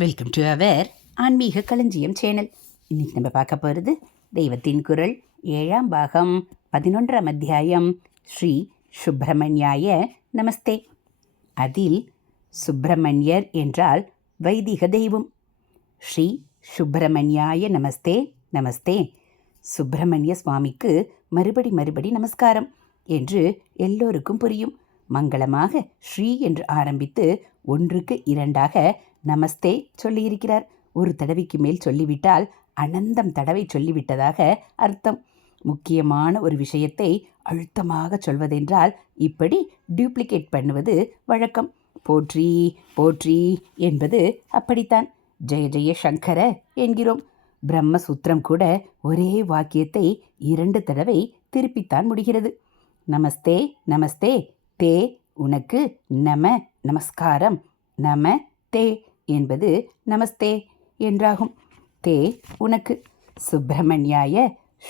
Welcome to our ஆன்மீக களஞ்சியம் channel. இன்னைக்கு நம்ம பார்க்க போகிறது தெய்வத்தின் குரல் ஏழாம் பாகம் பதினொன்றாம் அத்தியாயம் ஸ்ரீ சுப்பிரமணியாய நமஸ்தே. அதில் சுப்பிரமணியர் என்றால் வைதிக தெய்வம். ஸ்ரீ சுப்பிரமணியாய நமஸ்தே நமஸ்தே. சுப்பிரமணிய சுவாமிக்கு மறுபடி மறுபடி நமஸ்காரம் என்று எல்லோருக்கும் புரியும். மங்களமாக ஸ்ரீ என்று ஆரம்பித்து ஒன்றுக்கு இரண்டாக நமஸ்தே சொல்லியிருக்கிறார். ஒரு தடவைக்கு மேல் சொல்லிவிட்டால் அனந்தம் தடவை சொல்லிவிட்டதாக அர்த்தம். முக்கியமான ஒரு விஷயத்தை அழுத்தமாக சொல்வதென்றால் இப்படி டூப்ளிகேட் பண்ணுவது வழக்கம். போற்றி போற்றி என்பது அப்படித்தான். ஜெய ஜெய சங்கர என்கிறோம். பிரம்மசூத்திரம் கூட ஒரே வாக்கியத்தை இரண்டு தடவை திருப்பித்தான் முடிகிறது. நமஸ்தே நமஸ்தே தே உனக்கு நம நமஸ்காரம் நம தே என்பது நமஸ்தே என்றாகும். தே உனக்கு. சுப்பிரமணியாய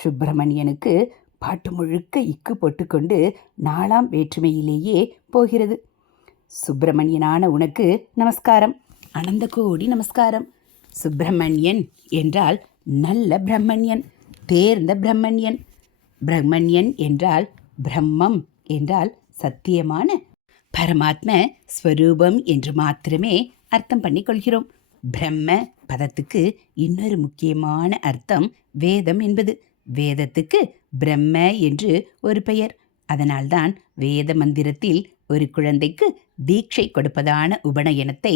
சுப்பிரமணியனுக்கு பாட்டு முழுக்க இக்கு போட்டுக்கொண்டு நாலாம் வேற்றுமையிலேயே போகிறது. சுப்பிரமணியனான உனக்கு நமஸ்காரம். அனந்த கோடி நமஸ்காரம். சுப்பிரமணியன் என்றால் நல்ல பிரம்மண்யன் தேர்ந்த பிரம்மண்யன். பிரம்மண்யன் என்றால் பிரம்மம் என்றால் சத்தியமான பரமாத்ம ஸ்வரூபம் என்று மாத்திரமே அர்த்தம் பண்ணி கொள்கிறோம் பிரம்ம பதத்துக்கு இன்னொரு முக்கியமான அர்த்தம் வேதம் என்பது. வேதத்துக்கு பிரம்ம என்று ஒரு பெயர். அதனால்தான் வேத மந்திரத்தில் ஒரு குழந்தைக்கு தீட்சை கொடுப்பதான உபநயனத்தை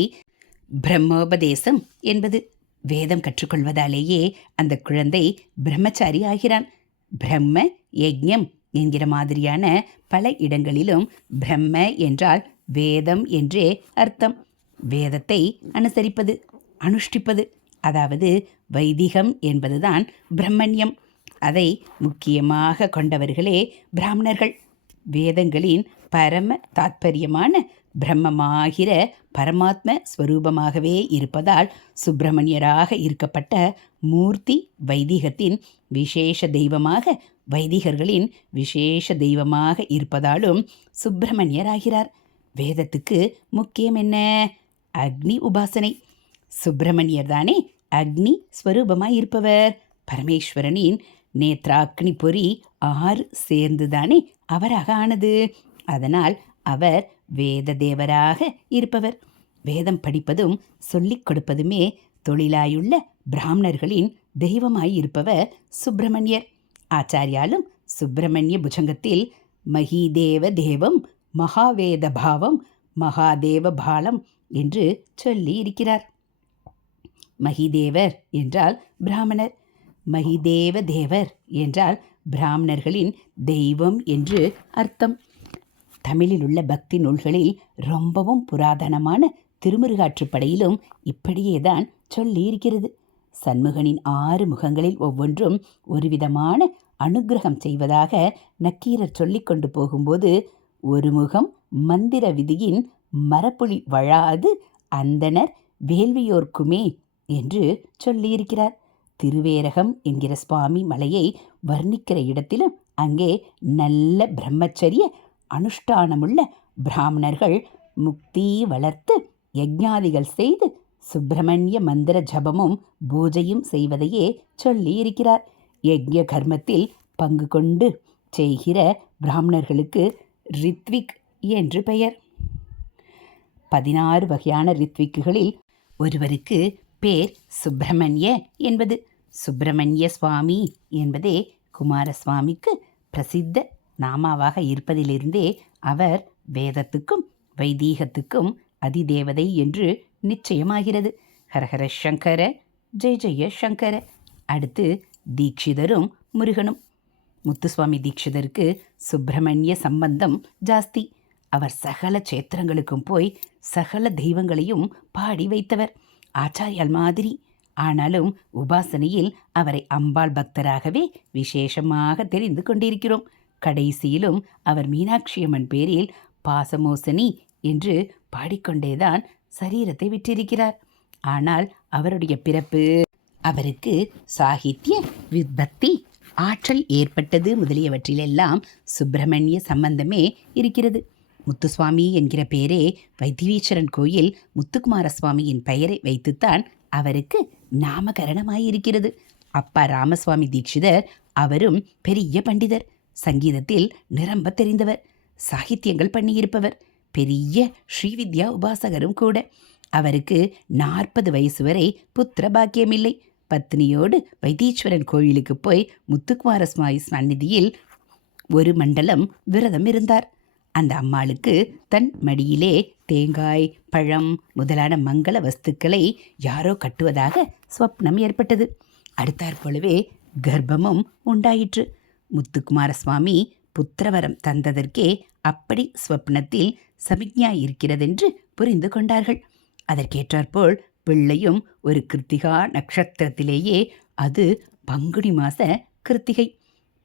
பிரம்மோபதேசம் என்பது. வேதம் கற்றுக்கொள்வதாலேயே அந்த குழந்தை பிரம்மச்சாரி ஆகிறான். பிரம்ம யஜ்யம் என்கிற மாதிரியான பல இடங்களிலும் பிரம்ம என்றால் வேதம் என்றே அர்த்தம். வேதத்தை அனுசரிப்பது அனுஷ்டிப்பது அதாவது வைதிகம் என்பதுதான் பிரம்மண்யம். அதை முக்கியமாக கொண்டவர்களே பிராமணர்கள். வேதங்களின் பரம தாத்பரியமான பிரம்மமாகிற பரமாத்ம ஸ்வரூபமாகவே இருப்பதால் சுப்பிரமணியராக இருக்கப்பட்ட மூர்த்தி வைதிகத்தின் விசேஷ தெய்வமாக வைதிகர்களின் விசேஷ தெய்வமாக இருப்பதாலும் சுப்பிரமணியராகிறார். வேதத்துக்கு முக்கியம் என்ன? அக்னி உபாசனை. சுப்பிரமணியர் தானே அக்னி ஸ்வரூபமாய் இருப்பவர். பரமேஸ்வரனின் நேத்ராக்னி பொறி ஆறு சேர்ந்துதானே அவராக ஆனது. அதனால் அவர் வேத தேவராக இருப்பவர். வேதம் படிப்பதும் சொல்லிக் கொடுப்பதுமே தொழிலாயுள்ள பிராமணர்களின் தெய்வமாயிருப்பவர் சுப்பிரமணியர். ஆச்சாரியாலும் சுப்பிரமணிய புஜங்கத்தில் மகிதேவ தேவம் மகாவேத பாவம் மகாதேவ பாலம் என்று சொல்லி இருக்கிறார். மகிதேவர் என்றால் பிராமணர். மகிதேவ தேவர் என்றால் பிராமணர்களின் தெய்வம் என்று அர்த்தம். தமிழில் உள்ள பக்தி நூல்களில் ரொம்பவும் புராதனமான திருமுருகாற்றுப்படையிலும் இப்படியே தான் சொல்லியிருக்கிறது சண்முகனின் ஆறு முகங்களில் ஒவ்வொன்றும் ஒருவிதமான அனுகிரகம் அனுக்கிரகம் செய்வதாக நக்கீரர் சொல்லிக்கொண்டு போகும்போது ஒரு முகம் மந்திர விதியின் மரப்புளி வழாது அந்தனர் வேள்வியோர்க்குமே என்று சொல்லியிருக்கிறார். திருவேரகம் என்கிற சுவாமி மலையை வர்ணிக்கிற இடத்திலும் அங்கே நல்ல பிரம்மச்சரிய அனுஷ்டானமுள்ள பிராமணர்கள் முக்தி வளர்த்து யஜ்ஞாதிகள் செய்து சுப்பிரமணிய மந்திர ஜபமும் பூஜையும் செய்வதையே சொல்லி இருக்கிறார் யஜ்ய கர்மத்தில் பங்கு கொண்டு செய்கிற பிராமணர்களுக்கு ரித்விக் என்று பெயர். பதினாறு வகையான ரித்விக்குகளில் ஒருவருக்கு பேர் சுப்பிரமணிய என்பது. சுப்பிரமணிய சுவாமி என்பதே குமாரசுவாமிக்கு பிரசித்த நாமாவாக இருப்பதிலிருந்தே அவர் வேதத்துக்கும் வைதீகத்துக்கும் அதிதேவதை என்று நிச்சயமாகிறது. ஹரஹர சங்கர ஜெய ஜெய சங்கர. அடுத்து தீட்சிதரும் முருகனும். முத்துசுவாமி தீட்சிதருக்கு சுப்பிரமணிய சம்பந்தம் ஜாஸ்தி. அவர் சகல சேத்திரங்களுக்கும் போய் சகல தெய்வங்களையும் பாடி வைத்தவர். ஆச்சாரியால் மாதிரி. ஆனாலும் உபாசனையில் அவரை அம்பாள் பக்தராகவே விசேஷமாக தெரிந்து கொண்டிருக்கிறோம். கடைசியிலும் அவர் மீனாட்சியம்மன் பேரில் பாசமோசனி என்று பாடிக்கொண்டேதான் சரீரத்தை விற்றிருக்கிறார். ஆனால் அவருடைய பிறப்பு அவருக்கு சாகித்ய விபத்தி ஆற்றல் ஏற்பட்டது முதலியவற்றிலெல்லாம் சுப்பிரமணிய சம்பந்தமே இருக்கிறது. முத்துசுவாமி என்கிற பெயரே வைத்தீஸ்வரன் கோயில் முத்துக்குமார சுவாமியின் பெயரை வைத்துத்தான் அவருக்கு நாமகரணமாயிருக்கிறது. அப்பா ராமசுவாமி தீட்சிதர் அவரும் பெரிய பண்டிதர் சங்கீதத்தில் நிரம்ப தெரிந்தவர் சாகித்யங்கள் பண்ணியிருப்பவர் பெரிய ஸ்ரீவித்யா உபாசகரும் கூட. அவருக்கு நாற்பது வயசு வரை புத்திர பாக்கியமில்லை. பத்னியோடு வைத்தீஸ்வரன் கோயிலுக்கு போய் முத்துக்குமார சுவாமி சந்நிதியில் ஒரு மண்டலம் விரதம் இருந்தார் அந்த அம்மாளுக்கு தன் மடியிலே தேங்காய் பழம் முதலான மங்கள வஸ்துக்களை யாரோ கட்டுவதாக ஸ்வப்னம் ஏற்பட்டது. அடுத்தாற்போலவே கர்ப்பமும் உண்டாயிற்று. முத்துக்குமார சுவாமி புத்திரவரம் தந்ததற்கே அப்படி ஸ்வப்னத்தில் சமிக்ஞா இருக்கிறதென்று புரிந்து கொண்டார்கள். அதற்கேற்றாற்போல் பிள்ளையும் ஒரு கிருத்திகா நட்சத்திரத்திலேயே அது பங்குனி மாச கிருத்திகை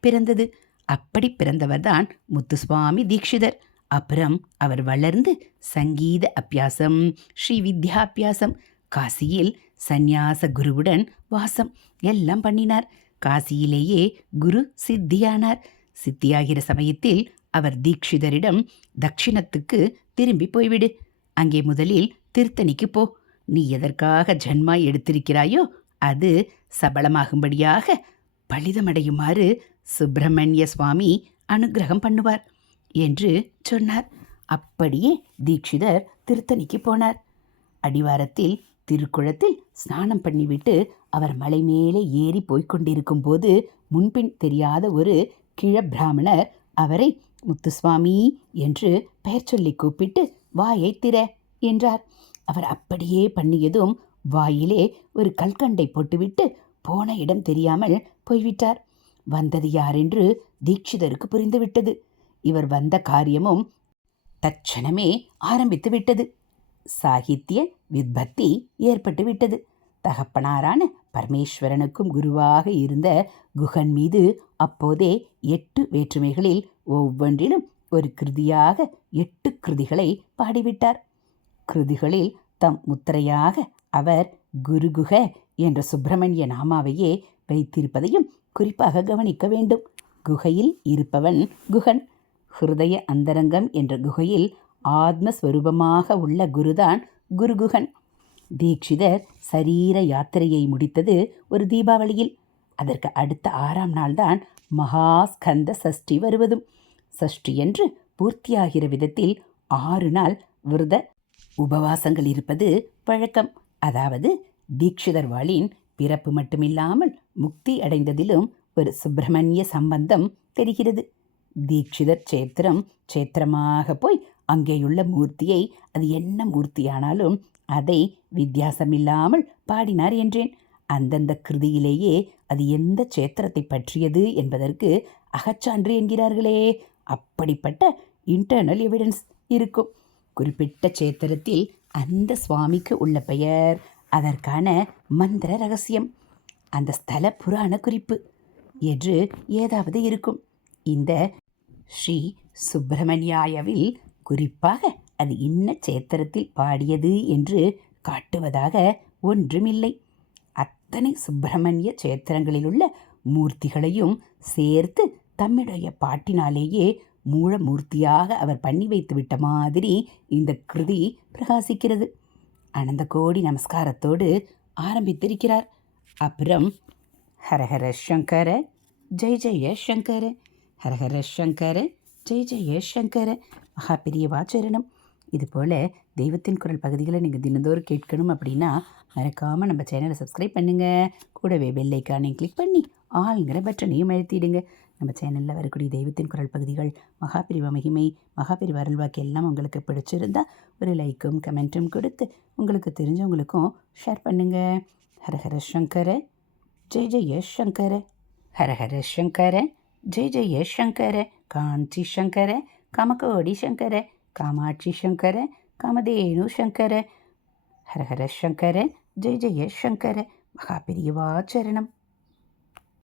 பிறந்தது. அப்படி பிறந்தவர்தான் முத்துசுவாமி தீட்சிதர். அப்புறம் அவர் வளர்ந்து சங்கீத அபியாசம் ஸ்ரீ வித்யாபியாசம் காசியில் சந்நியாச குருவுடன் வாசம் எல்லாம் பண்ணினார். காசியிலேயே குரு சித்தியானார். சித்தியாகிற சமயத்தில் அவர் தீட்சிதரிடம் தட்சிணத்துக்கு திரும்பி போய்விடு. அங்கே முதலில் திருத்தணிக்கு போ. நீ எதற்காக ஜன்மா எடுத்திருக்கிறாயோ அது சபலமாகும்படியாக பலிதமடையுமாறு சுப்பிரமணிய சுவாமி அனுக்கிரகம் பண்ணுவார் என்று சொன்னார். அப்படியே தீட்சிதர் திருத்தணிக்கு போனார். அடிவாரத்தில் திருக்குளத்தில் ஸ்நானம் பண்ணிவிட்டு அவர் மலை மேலே ஏறி போய்கொண்டிருக்கும் போது முன்பின் தெரியாத ஒரு கிழப்பிராமணர் அவரை முத்துசுவாமி என்று பெயர் சொல்லி கூப்பிட்டு வாயை திற என்றார். அவர் அப்படியே பண்ணியதும் வாயிலே ஒரு கல்கண்டை போட்டுவிட்டு போன இடம் தெரியாமல் போய்விட்டார். வந்தது யாரென்று தீட்சிதருக்கு புரிந்துவிட்டது. இவர் வந்த காரியமும் தட்சணமே ஆரம்பித்து விட்டது. சாகித்ய வித்பத்தி ஏற்பட்டு விட்டது. தகப்பனாரான பரமேஸ்வரனுக்கும் குருவாக இருந்த குகன் மீது அப்போதே எட்டு வேற்றுமைகளில் ஒவ்வொன்றிலும் ஒரு கிருதியாக எட்டு கிருதிகளை பாடிவிட்டார். கிருதிகளில் தம் முத்திரையாக அவர் குருகுக என்ற சுப்பிரமணிய நாமாவையே வைத்திருப்பதையும் குறிப்பாக கவனிக்க வேண்டும். குகையில் இருப்பவன் குகன். ஹிருதய அந்தரங்கம் என்ற குகையில் ஆத்மஸ்வரூபமாக உள்ள குருதான் குருகுகன். தீட்சிதர் சரீர யாத்திரையை முடித்தது ஒரு தீபாவளியில். அதற்கு அடுத்த ஆறாம் நாள்தான் மகாஸ்கந்த சஷ்டி வருவதும். சஷ்டி என்று பூர்த்தியாகிற விதத்தில் ஆறு நாள் விரத உபவாசங்கள் இருப்பது வழக்கம் அதாவது தீட்சிதர் வாளின் பிறப்பு மட்டுமில்லாமல் முக்தி அடைந்ததிலும் ஒரு சுப்பிரமணிய சம்பந்தம் தெரிகிறது. தீட்சிதர் சேத்திரம் சேத்திரமாக போய் அங்கேயுள்ள மூர்த்தியை அது என்ன மூர்த்தியானாலும் அதை வித்தியாசமில்லாமல் பாடினார் என்றேன். அந்தந்த கிருதியிலேயே அது எந்த சேத்திரத்தை பற்றியது என்பதற்கு அகச்சான்று என்கிறார்களே. அப்படிப்பட்ட இன்டர்னல் எவிடன்ஸ் இருக்கும். குறிப்பிட்ட சேத்திரத்தில் அந்த சுவாமிக்கு உள்ள பெயர் அதற்கான மந்திர ரகசியம். அந்த ஸ்தல புராண குறிப்பு என்று ஏதாவது இருக்கும். இந்த ஸ்ரீ சுப்பிரமணியாயவில் குறிப்பாக அது இன்ன சேத்திரத்தில் பாடியது என்று காட்டுவதாக ஒன்றுமில்லை. அத்தனை சுப்பிரமணிய சேத்திரங்களிலுள்ள மூர்த்திகளையும் சேர்த்து தம்முடைய பாட்டினாலேயே மூலமூர்த்தியாக அவர் பண்ணி வைத்து விட்ட மாதிரி இந்த கிருதி பிரகாசிக்கிறது. அனந்த கோடி நமஸ்காரத்தோடு ஆரம்பித்திருக்கிறார். அப்புறம் ஹரஹர சங்கர ஜெய் ஜெய சங்கர ஹரஹர சங்கர ஜெய் ஜெய சங்கர மகா பெரிய வாச்சரணம் இது போல் தெய்வத்தின் குரல் பகுதிகளை நீங்கள் தினந்தோறும் கேட்கணும் அப்படின்னா மறக்காமல் நம்ம சேனலை சப்ஸ்கிரைப் பண்ணுங்கள் கூடவே பெல்லைக்கானையும் கிளிக் பண்ணி ஆளுங்கிற பட்டனையும் அழுத்திடுங்க. நம்ம சேனலில் வரக்கூடிய தெய்வத்தின் குரல் பகுதிகள் மகாபிரிவ மகிமை மகாபிரிவ அருள்வாக்கு எல்லாம் உங்களுக்கு பிடிச்சிருந்தா ஒரு லைக்கும் கமெண்ட்டும் கொடுத்து உங்களுக்கு தெரிஞ்சவங்களுக்கும் ஷேர் பண்ணுங்கள் ஹரஹர சங்கர ஜெய் ஜெய சங்கர ஹரஹர சங்கர ஜெய் ஜெய சங்கர காஞ்சி சங்கர கமகோடி சங்கர காமாட்சி சங்கர கமதேனு சங்கர ஹரஹர சங்கர ஜெய் ஜெய சங்கர மகாபெரியவா சரணம்